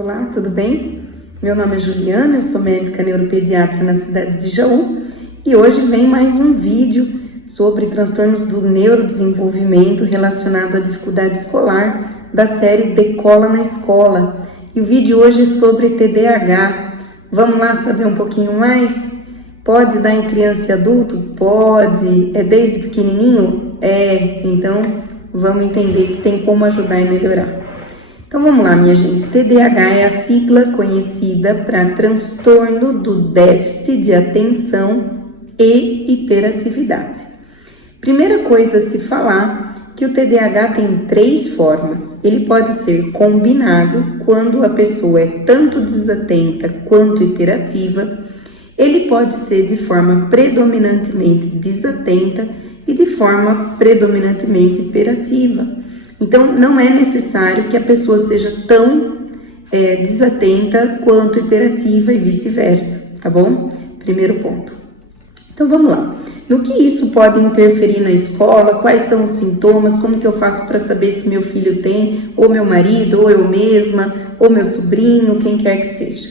Olá, tudo bem? Meu nome é Juliana, eu sou médica neuropediatra na cidade de Jaú e hoje vem mais um vídeo sobre transtornos do neurodesenvolvimento relacionado à dificuldade escolar da série Decola na Escola. E o vídeo hoje é sobre TDAH. Vamos lá saber um pouquinho mais? Pode dar em criança e adulto? Pode. É desde pequenininho? É. Então, vamos entender que tem como ajudar e melhorar. Então vamos lá, minha gente. TDAH é a sigla conhecida para transtorno do déficit de atenção e hiperatividade. Primeira coisa a se falar que o TDAH tem 3 formas. Ele pode ser combinado quando a pessoa é tanto desatenta quanto hiperativa. Ele pode ser de forma predominantemente desatenta e de forma predominantemente hiperativa. Então, não é necessário que a pessoa seja tão desatenta quanto hiperativa e vice-versa, tá bom? Primeiro ponto. Então, vamos lá. No que isso pode interferir na escola? Quais são os sintomas? Como que eu faço para saber se meu filho tem, ou meu marido, ou eu mesma, ou meu sobrinho, quem quer que seja?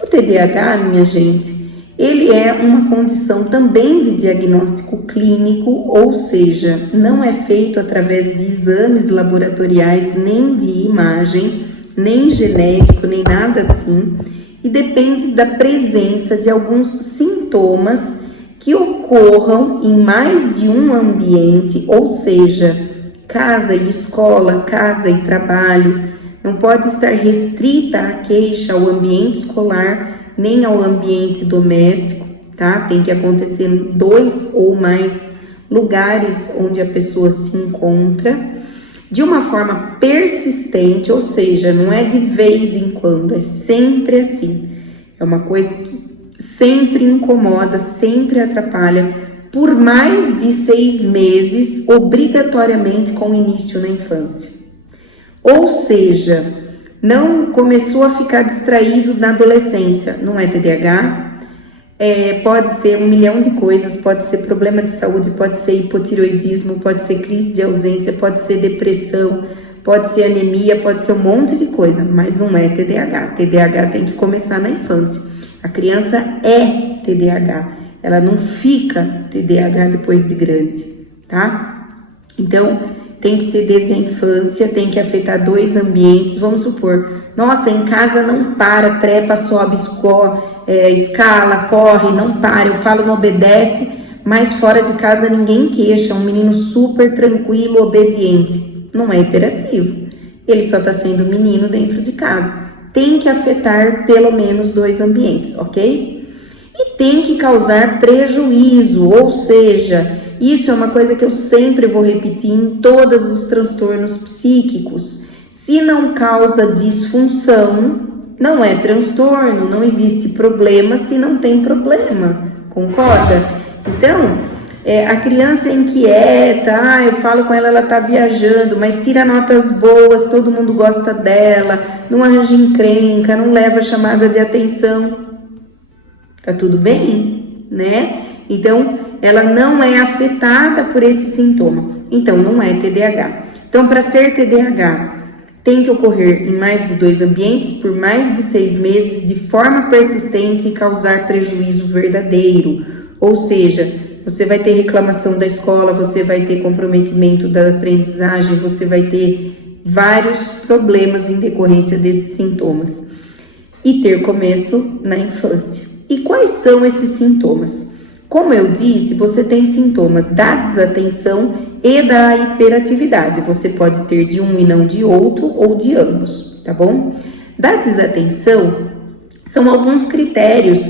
O TDAH, minha gente, ele é uma condição também de diagnóstico clínico, ou seja, não é feito através de exames laboratoriais, nem de imagem, nem genético, nem nada assim, e depende da presença de alguns sintomas que ocorram em mais de um ambiente, ou seja, casa e escola, casa e trabalho. Não pode estar restrita a queixa ao ambiente escolar, nem ao ambiente doméstico, tá? Tem que acontecer em 2 ou mais lugares onde a pessoa se encontra, de uma forma persistente, ou seja, não é de vez em quando, é sempre assim. É uma coisa que sempre incomoda, sempre atrapalha, por mais de 6 meses, obrigatoriamente com início na infância. Ou seja, não começou a ficar distraído na adolescência, não é TDAH, pode ser 1 milhão de coisas, pode ser problema de saúde, pode ser hipotireoidismo, pode ser crise de ausência, pode ser depressão, pode ser anemia, pode ser um monte de coisa, mas não é TDAH. TDAH tem que começar na infância. A criança é TDAH, ela não fica TDAH depois de grande, tá? Então, tem que ser desde a infância, tem que afetar 2 ambientes. Vamos supor, nossa, em casa não para, trepa, sobe, escala, corre, não para, eu falo, não obedece, mas fora de casa ninguém queixa, um menino super tranquilo, obediente. Não é hiperativo, ele só está sendo menino dentro de casa. Tem que afetar pelo menos 2 ambientes, ok? E tem que causar prejuízo, ou seja, isso é uma coisa que eu sempre vou repetir em todos os transtornos psíquicos. Se não causa disfunção, não é transtorno, não existe problema se não tem problema, concorda? Então, a criança é inquieta, eu falo com ela, ela tá viajando, mas tira notas boas, todo mundo gosta dela, não arranja encrenca, não leva chamada de atenção, tá tudo bem, né? Então, ela não é afetada por esse sintoma. Então, não é TDAH. Então, para ser TDAH, tem que ocorrer em mais de 2 ambientes, por mais de 6 meses, de forma persistente e causar prejuízo verdadeiro. Ou seja, você vai ter reclamação da escola, você vai ter comprometimento da aprendizagem, você vai ter vários problemas em decorrência desses sintomas. E ter começo na infância. E quais são esses sintomas? Como eu disse, você tem sintomas da desatenção e da hiperatividade. Você pode ter de um e não de outro ou de ambos, tá bom? Da desatenção, são alguns critérios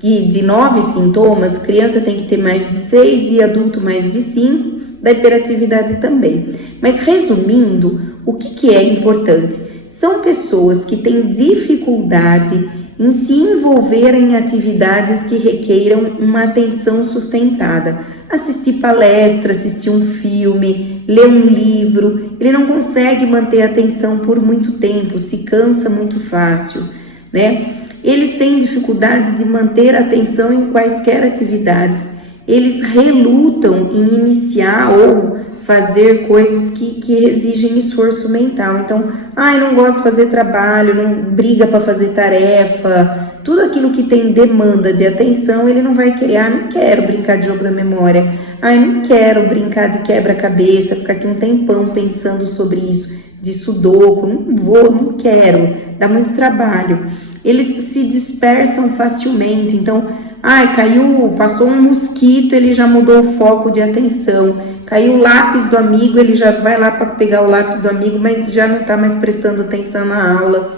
que de 9 sintomas, criança tem que ter mais de 6 e adulto mais de 5, da hiperatividade também. Mas resumindo, o que é importante? São pessoas que têm dificuldade em se envolver em atividades que requeiram uma atenção sustentada. Assistir palestra, assistir um filme, ler um livro. Ele não consegue manter a atenção por muito tempo, se cansa muito fácil, né? Eles têm dificuldade de manter a atenção em quaisquer atividades. Eles relutam em iniciar ou fazer coisas que exigem esforço mental. Então, não gosto de fazer trabalho, não briga para fazer tarefa, tudo aquilo que tem demanda de atenção, ele não vai querer. Não quero brincar de jogo da memória, não quero brincar de quebra-cabeça, ficar aqui um tempão pensando sobre isso, de sudoku, não quero, dá muito trabalho. Eles se dispersam facilmente, então, passou um mosquito, ele já mudou o foco de atenção. Caiu o lápis do amigo, ele já vai lá para pegar o lápis do amigo, mas já não está mais prestando atenção na aula.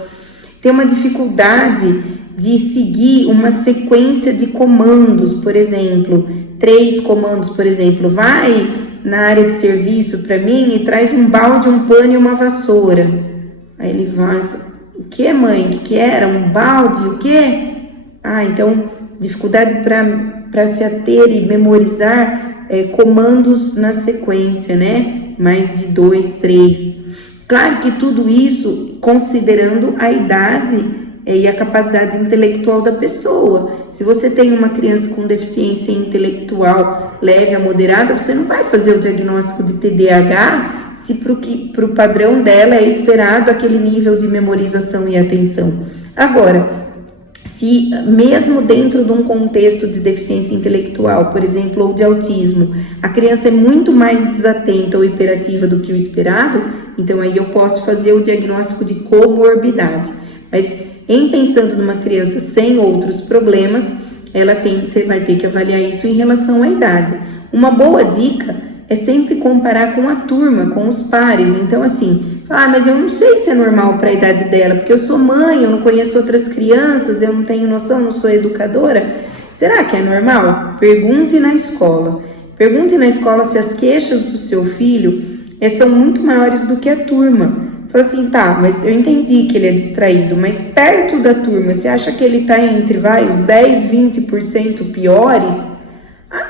Tem uma dificuldade de seguir uma sequência de comandos, por exemplo, 3 comandos, por exemplo, vai na área de serviço para mim e traz um balde, um pano e uma vassoura. Aí ele vai, o que, mãe? O que era? Um balde? O quê? Então, dificuldade para se ater e memorizar comandos na sequência, né? Mais de 2, 3. Claro que tudo isso considerando a idade e a capacidade intelectual da pessoa. Se você tem uma criança com deficiência intelectual leve a moderada, você não vai fazer o diagnóstico de TDAH se para o padrão dela é esperado aquele nível de memorização e atenção. Agora, se mesmo dentro de um contexto de deficiência intelectual, por exemplo, ou de autismo, a criança é muito mais desatenta ou hiperativa do que o esperado, então aí eu posso fazer o diagnóstico de comorbidade. Mas pensando numa criança sem outros problemas, você vai ter que avaliar isso em relação à idade. Uma boa dica é sempre comparar com a turma, com os pares. Então assim, mas eu não sei se é normal para a idade dela, porque eu sou mãe, eu não conheço outras crianças, eu não tenho noção, não sou educadora. Será que é normal? Pergunte na escola. Pergunte na escola se as queixas do seu filho são muito maiores do que a turma. Você fala assim, mas eu entendi que ele é distraído, mas perto da turma, você acha que ele está entre, os 10, 20% piores?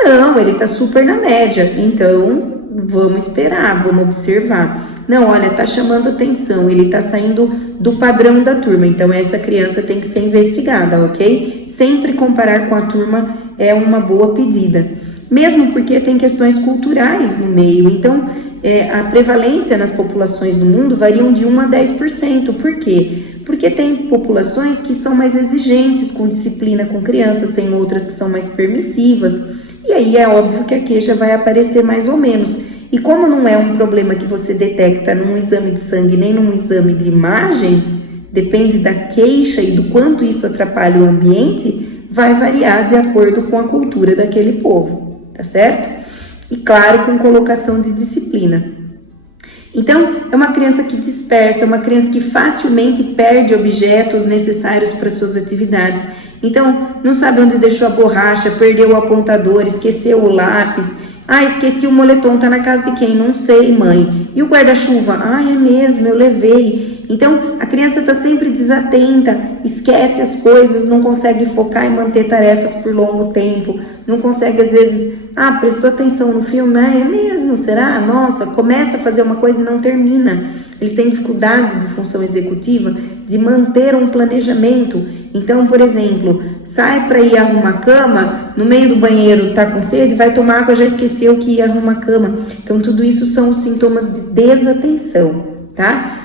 Não, ele está super na média, então vamos esperar, vamos observar. Não, olha, tá chamando atenção, ele tá saindo do padrão da turma, então essa criança tem que ser investigada, ok? Sempre comparar com a turma é uma boa pedida, mesmo porque tem questões culturais no meio. Então, a prevalência nas populações do mundo variam de 1 a 10%. Por quê? Porque tem populações que são mais exigentes com disciplina com crianças, tem outras que são mais permissivas, e aí é óbvio que a queixa vai aparecer mais ou menos. E como não é um problema que você detecta num exame de sangue nem num exame de imagem, depende da queixa e do quanto isso atrapalha o ambiente, vai variar de acordo com a cultura daquele povo, tá certo? E claro, com colocação de disciplina. Então, é uma criança que dispersa, é uma criança que facilmente perde objetos necessários para suas atividades. Então, não sabe onde deixou a borracha, perdeu o apontador, esqueceu o lápis. Esqueci o moletom, tá na casa de quem? Não sei, mãe. E o guarda-chuva? É mesmo, eu levei. Então, a criança tá sempre desatenta, esquece as coisas, não consegue focar e manter tarefas por longo tempo, não consegue, às vezes, prestou atenção no filme? É mesmo, será? Nossa, começa a fazer uma coisa e não termina. Eles têm dificuldade de função executiva de manter um planejamento. Então, por exemplo, sai para ir arrumar a cama, no meio do banheiro tá com sede, vai tomar água, já esqueceu que ia arrumar a cama. Então, tudo isso são os sintomas de desatenção, tá?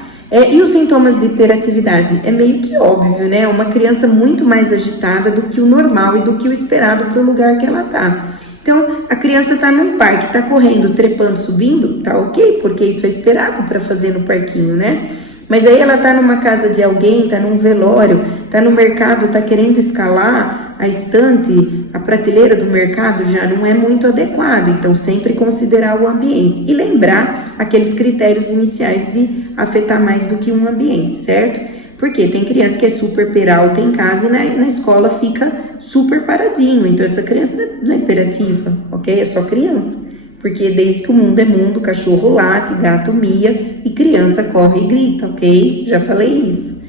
E os sintomas de hiperatividade? É meio que óbvio, né? Uma criança muito mais agitada do que o normal e do que o esperado para o lugar que ela tá. Então, a criança está num parque, está correndo, trepando, subindo, tá ok, porque isso é esperado para fazer no parquinho, né? Mas aí ela tá numa casa de alguém, tá num velório, tá no mercado, tá querendo escalar a estante, a prateleira do mercado já não é muito adequado. Então, sempre considerar o ambiente e lembrar aqueles critérios iniciais de afetar mais do que um ambiente, certo? Porque tem criança que é super peralta em casa e na escola fica super paradinho. Então, essa criança não é hiperativa, ok? É só criança. Porque desde que o mundo é mundo, cachorro late, gato mia e criança corre e grita, ok? Já falei isso.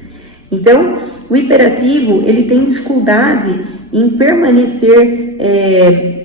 Então, o hiperativo, ele tem dificuldade em permanecer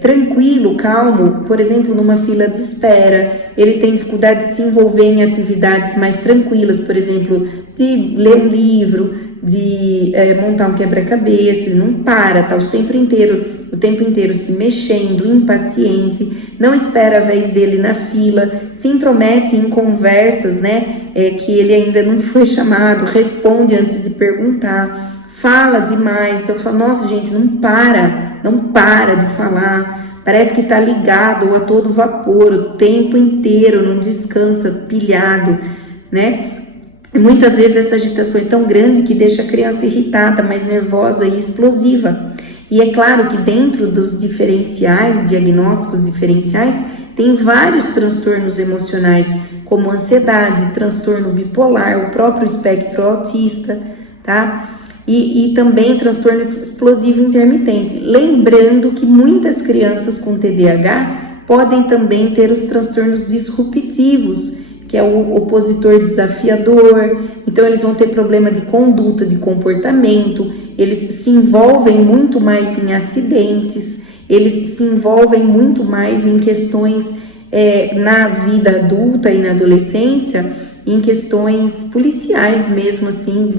tranquilo, calmo, por exemplo, numa fila de espera. Ele tem dificuldade de se envolver em atividades mais tranquilas, por exemplo, de ler um livro, de montar um quebra-cabeça. Ele não para, tá o tempo inteiro o tempo inteiro se mexendo, impaciente, não espera a vez dele na fila, se intromete em conversas, né, que ele ainda não foi chamado, responde antes de perguntar, fala demais. Então eu falo, nossa gente, não para de falar, parece que está ligado a todo vapor, o tempo inteiro, não descansa, pilhado, né? E muitas vezes essa agitação é tão grande que deixa a criança irritada, mais nervosa e explosiva. E é claro que dentro dos diferenciais, diagnósticos diferenciais, tem vários transtornos emocionais, como ansiedade, transtorno bipolar, o próprio espectro autista, tá? E também transtorno explosivo intermitente. Lembrando que muitas crianças com TDAH podem também ter os transtornos disruptivos, que é o opositor desafiador. Então eles vão ter problema de conduta, de comportamento, eles se envolvem muito mais em acidentes, eles se envolvem muito mais em questões na vida adulta e na adolescência, em questões policiais mesmo, assim,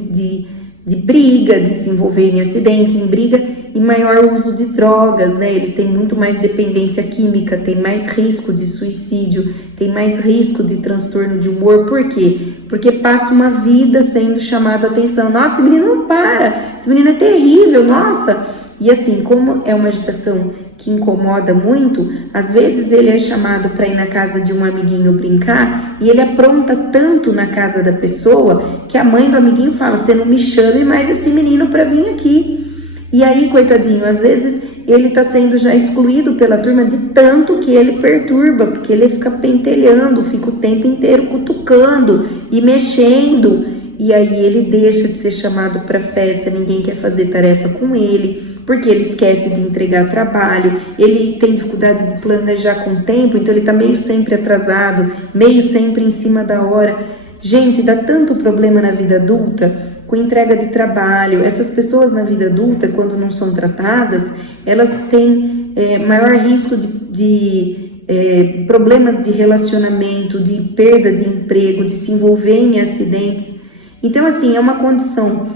de briga, de se envolver em acidente, em briga, e maior uso de drogas, né? Eles têm muito mais dependência química, tem mais risco de suicídio, tem mais risco de transtorno de humor. Por quê? Porque passa uma vida sendo chamado a atenção. Nossa, esse menino não para, esse menino é terrível, nossa! E assim, como é uma agitação que incomoda muito, às vezes ele é chamado para ir na casa de um amiguinho brincar e ele apronta tanto na casa da pessoa que a mãe do amiguinho fala, você não me chame mais esse menino para vir aqui. E aí, coitadinho, às vezes ele está sendo já excluído pela turma de tanto que ele perturba, porque ele fica pentelhando, fica o tempo inteiro cutucando e mexendo. E aí ele deixa de ser chamado para festa, ninguém quer fazer tarefa com ele, porque ele esquece de entregar trabalho, ele tem dificuldade de planejar com o tempo, então ele está meio sempre atrasado, meio sempre em cima da hora. Gente, dá tanto problema na vida adulta com entrega de trabalho. Essas pessoas na vida adulta, quando não são tratadas, elas têm maior risco de problemas de relacionamento, de perda de emprego, de se envolver em acidentes. Então, assim, é uma condição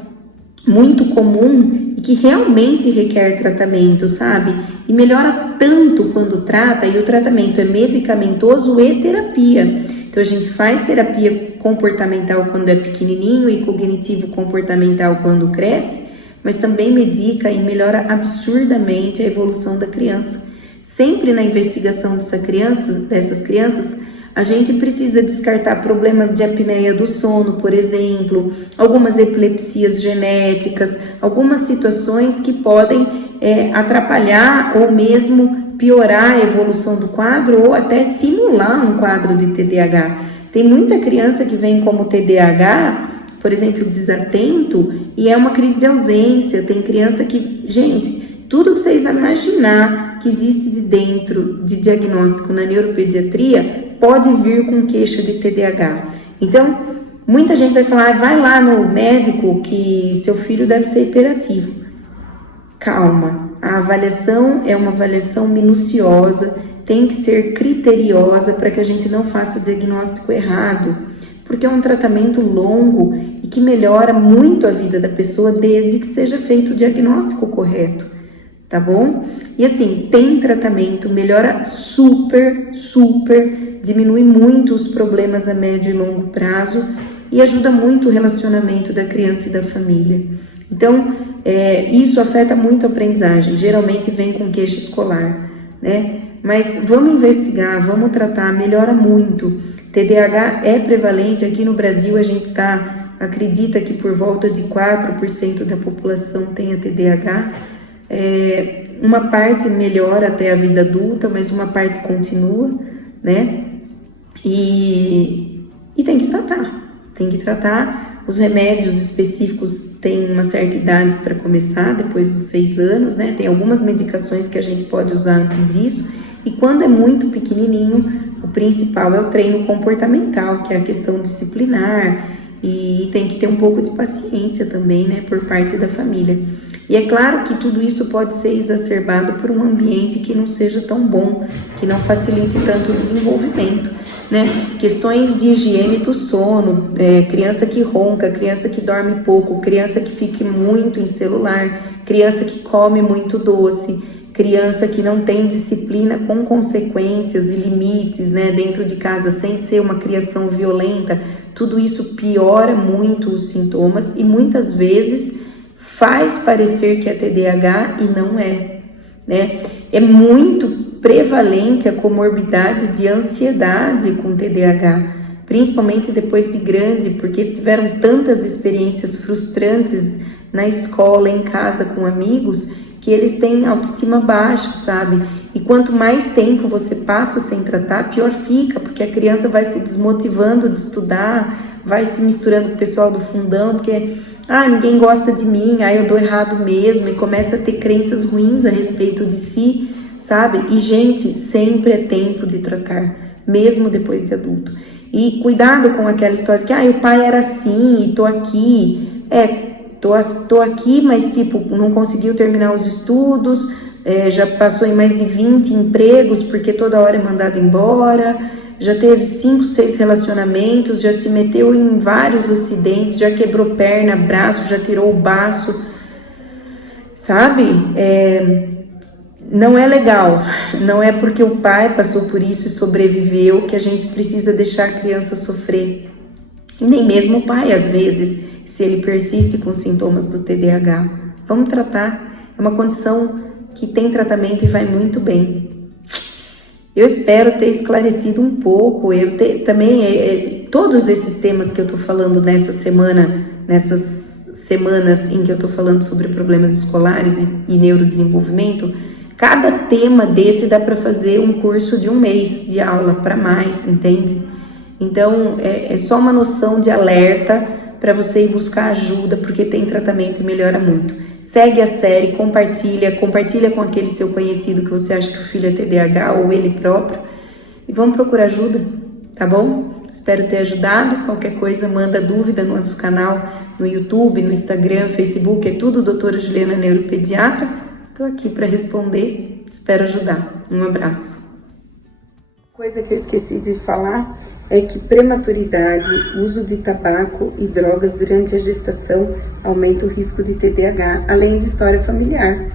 muito comum e que realmente requer tratamento, sabe? E melhora tanto quando trata, e o tratamento é medicamentoso e terapia. Então, a gente faz terapia comportamental quando é pequenininho e cognitivo comportamental quando cresce, mas também medica e melhora absurdamente a evolução da criança. Sempre na investigação dessas crianças, a gente precisa descartar problemas de apneia do sono, por exemplo, algumas epilepsias genéticas, algumas situações que podem atrapalhar ou mesmo piorar a evolução do quadro ou até simular um quadro de TDAH. Tem muita criança que vem como TDAH, por exemplo, desatento, e é uma crise de ausência. Tem criança que, gente, tudo que vocês imaginar que existe de dentro de diagnóstico na neuropediatria pode vir com queixa de TDAH. Então, muita gente vai falar, vai lá no médico que seu filho deve ser hiperativo. Calma, a avaliação é uma avaliação minuciosa, tem que ser criteriosa para que a gente não faça diagnóstico errado, porque é um tratamento longo e que melhora muito a vida da pessoa desde que seja feito o diagnóstico correto, tá bom? E assim, tem tratamento, melhora super, diminui muito os problemas a médio e longo prazo e ajuda muito o relacionamento da criança e da família. Então, isso afeta muito a aprendizagem, geralmente vem com queixa escolar, né? Mas vamos investigar, vamos tratar, melhora muito. TDAH é prevalente, aqui no Brasil a gente acredita que por volta de 4% da população tenha TDAH. Uma parte melhora até a vida adulta, mas uma parte continua, né? E tem que tratar. Os remédios específicos têm uma certa idade para começar, depois dos 6 anos, né? Tem algumas medicações que a gente pode usar antes disso. E quando é muito pequenininho, o principal é o treino comportamental, que é a questão disciplinar. E tem que ter um pouco de paciência também, né? Por parte da família. E é claro que tudo isso pode ser exacerbado por um ambiente que não seja tão bom, que não facilite tanto o desenvolvimento, né? Questões de higiene do sono, criança que ronca, criança que dorme pouco, criança que fique muito em celular, criança que come muito doce, criança que não tem disciplina com consequências e limites, né, dentro de casa, sem ser uma criação violenta, tudo isso piora muito os sintomas e muitas vezes faz parecer que é TDAH e não é, né? É muito prevalente a comorbidade de ansiedade com TDAH, principalmente depois de grande, porque tiveram tantas experiências frustrantes na escola, em casa, com amigos, que eles têm autoestima baixa, sabe? E quanto mais tempo você passa sem tratar, pior fica, porque a criança vai se desmotivando de estudar, vai se misturando com o pessoal do fundão, porque ninguém gosta de mim, eu dou errado mesmo, e começa a ter crenças ruins a respeito de si, sabe? E, gente, sempre é tempo de tratar, mesmo depois de adulto. E cuidado com aquela história de que o pai era assim e tô aqui. Tô aqui, mas tipo, não conseguiu terminar os estudos, já passou em mais de 20 empregos porque toda hora é mandado embora, já teve 5, 6 relacionamentos, já se meteu em vários acidentes, já quebrou perna, braço, já tirou o baço, sabe? Não é legal, não é porque o pai passou por isso e sobreviveu que a gente precisa deixar a criança sofrer. E nem mesmo o pai, às vezes, se ele persiste com sintomas do TDAH. Vamos tratar, é uma condição que tem tratamento e vai muito bem. Eu espero ter esclarecido um pouco, todos esses temas que eu tô falando nessas semanas em que eu tô falando sobre problemas escolares e neurodesenvolvimento, cada tema desse dá para fazer um curso de 1 mês de aula para mais, entende? Então, é só uma noção de alerta para você ir buscar ajuda, porque tem tratamento e melhora muito. Segue a série, compartilha com aquele seu conhecido que você acha que o filho é TDAH ou ele próprio, e vamos procurar ajuda, tá bom? Espero ter ajudado. Qualquer coisa, manda dúvida no nosso canal, no YouTube, no Instagram, Facebook, é tudo Doutora Juliana Neuropediatra. Estou aqui para responder, espero ajudar. Um abraço. Coisa que eu esqueci de falar é que prematuridade, uso de tabaco e drogas durante a gestação aumenta o risco de TDAH, além de história familiar.